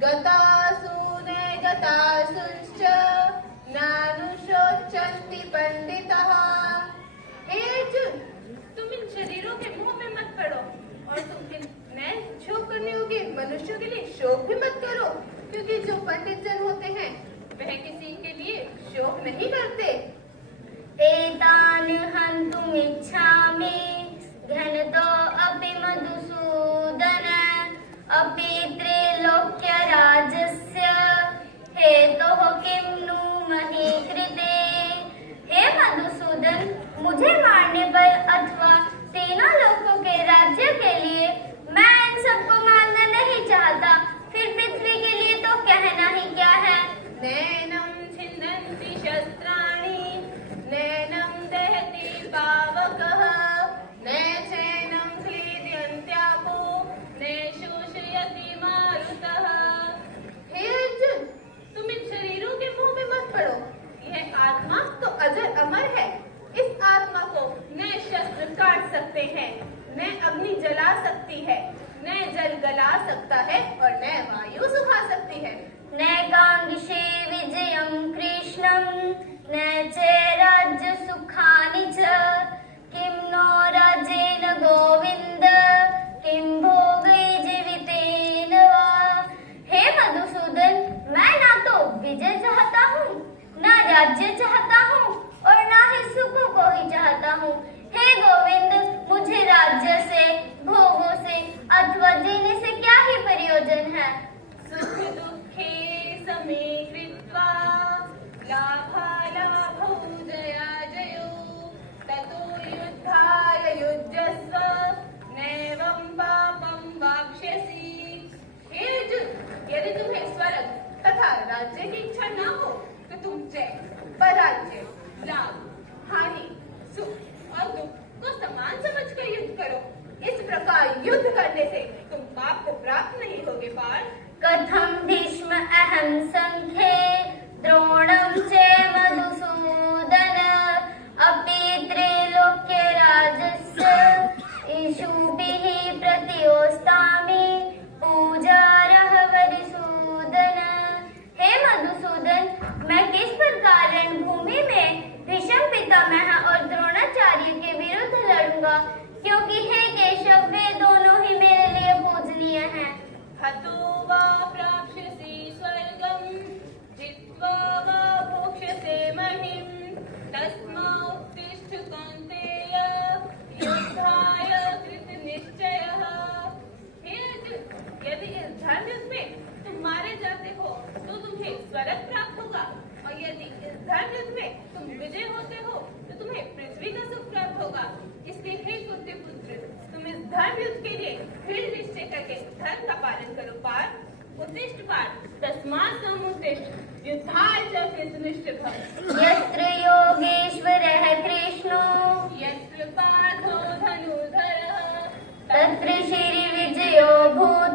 गतासूने गतासुश्च नानुशोचन्ति पंडितः। हे अर्जुन, तुम इन शरीरों के मुंह में मत पड़ो और तुम इन नए शोक करने योग्य मनुष्यों के लिए शोक भी मत करो, क्योंकि जो पंडित जन होते हैं वह किसी के लिए शोक नहीं करते। एतान हन्तुमिच्छामि घ्नतो अपि मधुसूदन अपि त्रैलोक्यराजस्य हेतोः किं नु मही कृते। हे मधुसूदन, मुझे मारने पर अथवा तीनों लोकों के राज्य के लिए मैं इन सबको मारना नहीं चाहता, फिर पृथ्वी के लिए तो कहना ही क्या है। नैनं छिन्दन्ति शस्त्राणि नैनं दहति पावकः न चैनं क्लेदयन्त्यापो न शोषयति मारुतः। हे अर्जुन, तुम इन शरीरों के मुंह में मत पड़ो। यह आत्मा तो अजर अमर है। इस आत्मा को न शस्त्र काट सकते हैं, न अग्नि जला सकती है, न जल गला सकता है और न वायु सुखा सकती है। न कांगिषे विजयं कृष्णं न च राज्य सुखानि च किं नो राज्येन गोविन्द किं भोगै जीवितेन वा। हे मधुसूदन, मैं ना तो विजय चाहता हूँ, ना राज्य चाहता हूँ और ना ही सुखों को ही चाहता हूँ। हे गोविंद, मुझे राज्य से, भोगों से अथवा जीने से क्या ही प्रयोजन है। सुख दुखे समे कृत्वा लाभालाभौ जयाजयो ततो युद्धाय युज्यस्व नैवं पापं वाक्ष्यसि। हे अर्जुन, यदि तुम्हें स्वर्ग तथा राज्य की इच्छा न हो तो तुम जय, पराजय, लाभ, हानि, सुख और दुख को समान समझकर युद्ध करो। इस प्रकार युद्ध करने से तुम पाप को प्राप्त नहीं होगे। पार्थ, कथं भीष्म अहं संख्ये द्रोणं च मधुसूदन अपि त्रैलोक्यराजस्य इषुभिः प्रतियोस्तामि पूजारः वरिसूदन। हे मधुसूदन, मैं किस प्रकार रणभूमि में भीष्म पितामह और द्रोणाचार्य के विरुद्ध लड़ूंगा, क्योंकि हे केशव, वे दोनों ही मेरे लिए पूजनीय हैं। हतो वा प्राप्स्यसि स्वर्गं जित्वा वा भोक्ष्यसे महिं तस्मात्तिष्ठ कौन्तेय युद्धाय कृतनिश्चयः। हे अर्जुन, यदि इस धर्म युद्ध में तुम मारे जाते हो तो तुम्हें स्वर्ग प्राप्त होगा, और यदि इस धर्म युद्ध में तुम विजय होते हो तो तुम्हें पृथ्वी का सुख प्राप्त होगा। इसलिए हे कुंती पुत्र, तुम इस धर्म युद्ध के लिए दृढ़ निश्चय करके धर्म का पालन करो। पार्थ, उत्तिष्ठ पार्थ, तस्मात् समुत्तिष्ठ युद्धाय च कृतनिश्चयः। यत्र योगेश्वरः कृष्णो यत्र पार्थो धनुर्धरः तत्र श्रीर्विजयो भूत्